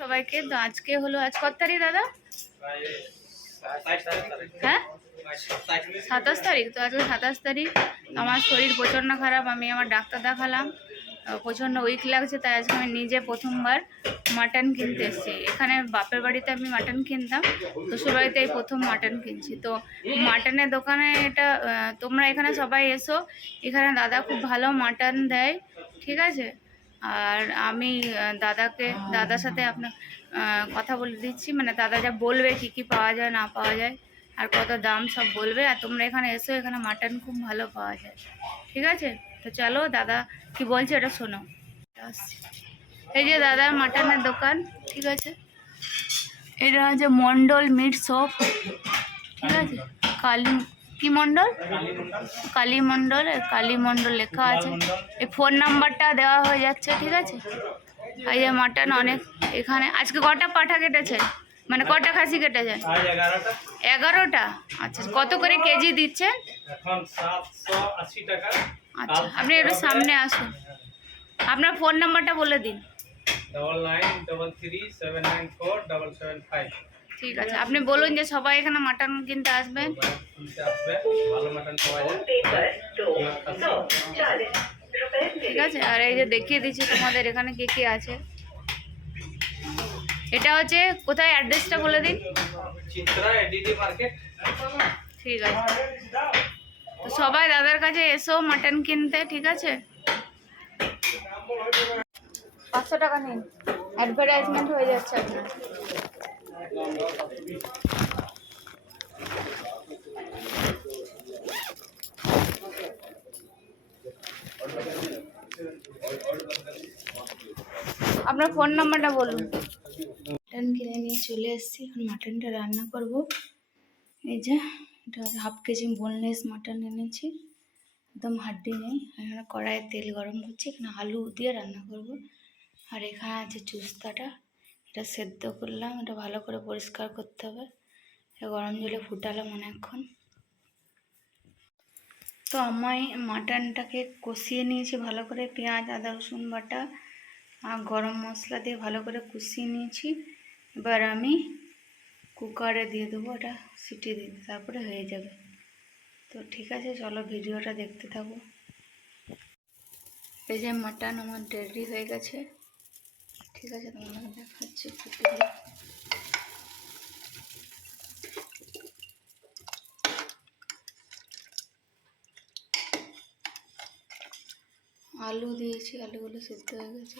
সবাইকে। তো আজকে হলো, আজ কত তারিখ দাদা? হ্যাঁ 27 তারিখ। তো আজকে 27 তারিখ। আমার শরীর প্রচণ্ড খারাপ, আমি আমার ডাক্তার দেখালাম, প্রচণ্ড উইক লাগছে, তাই আজকে আমি নিজে প্রথমবার মাটন কিনতে এসেছি। এখানে বাপের বাড়িতে আমি মাটন কিনতাম, শ্বশুরবাড়িতে এই প্রথম মাটন কিনছি। তো মাটনের দোকানে এটা, তোমরা এখানে সবাই এসো, এখানে দাদা খুব ভালো মাটন দেয়, ঠিক আছে? আর আমি দাদার সাথে আপনার কথা বলে দিচ্ছি, মানে দাদা যা বলবে কী কী পাওয়া যায় না পাওয়া যায় আর কত দাম সব বলবে। আর তোমরা এখানে এসো, এখানে মাটন খুব ভালো পাওয়া যায়, ঠিক আছে? তো চলো দাদা কি বলছে এটা শোনো। এই যে দাদার মাটনের দোকান, ঠিক আছে? এটা হচ্ছে মন্ডল মিট শপ, ঠিক আছে? কি মন্ডল? কালী মন্ডল লেখা আছে। এই ফোন নাম্বারটা দেওয়া হয়ে যাচ্ছে, ঠিক আছে? এই যে মাটন অনেক এখানে। আজকে কটা পাঠা কেটেছেন, মানে কটা খাসি কেটেছেন? 11টা। আচ্ছা, কত করে কেজি দিচ্ছেন? এখন 780 টাকা। আচ্ছা, আপনি একটু সামনে আসুন, আপনার ফোন নাম্বারটা বলে দিন। 9933794775। ঠিক আছে, আপনি বলুন যে সবাই এখানে মাটন কিনতে আসবেন। ভালো মাটন পাওয়া যায়। ঠিক আছে, আর এই যে দেখিয়ে দিচ্ছি তোমাদের এখানে কে কে আছে। এটা হচ্ছে কোথায়, অ্যাড্রেসটা বলে দিন। Chitra ADD market. ঠিক আছে, তো সবাই দাদার কাছে এসো মাটন কিনতে, ঠিক আছে? 500 টাকা নিন, অ্যাডভার্টাইজমেন্ট হয়ে যাচ্ছে আপনার। আপনার ফোন নাম্বারটা বলুন। মাটন কিনে নিয়ে চলে এসেছি, এখন মাটনটা রান্না করব। এই যে এটা হাফ কেজি বোনলেস মাটন এনেছি, একদম হাড্ডি নেই। এখানে কড়াইয়ে তেল গরম করছি, এখানে আলু দিয়ে রান্না করব। আর এখানে আছে চুস্তাটা, এটা সেদ্ধ করলাম, এটা ভালো করে পরিষ্কার করতে হবে। এটা গরম জলে ফুটালাম অনেকক্ষণ। তো আমি মাটনটাকে কষিয়ে নিয়েছি ভালো করে, পেঁয়াজ আদা রসুন বাটা আর গরম মশলা দিয়ে ভালো করে কষিয়ে নিয়েছি। এবার আমি কুকারে দিয়ে দেবো, এটা সিটি দিয়ে তারপরে হয়ে যাবে। তো ঠিক আছে, চলো ভিডিওটা দেখতে থাকো। এই যে মাটন আমার রেডি হয়ে গেছে, ঠিক আছে? তোমাদের দেখাচ্ছি আলু দিয়েছি, আলুগুলো সিদ্ধ হয়ে গেছে।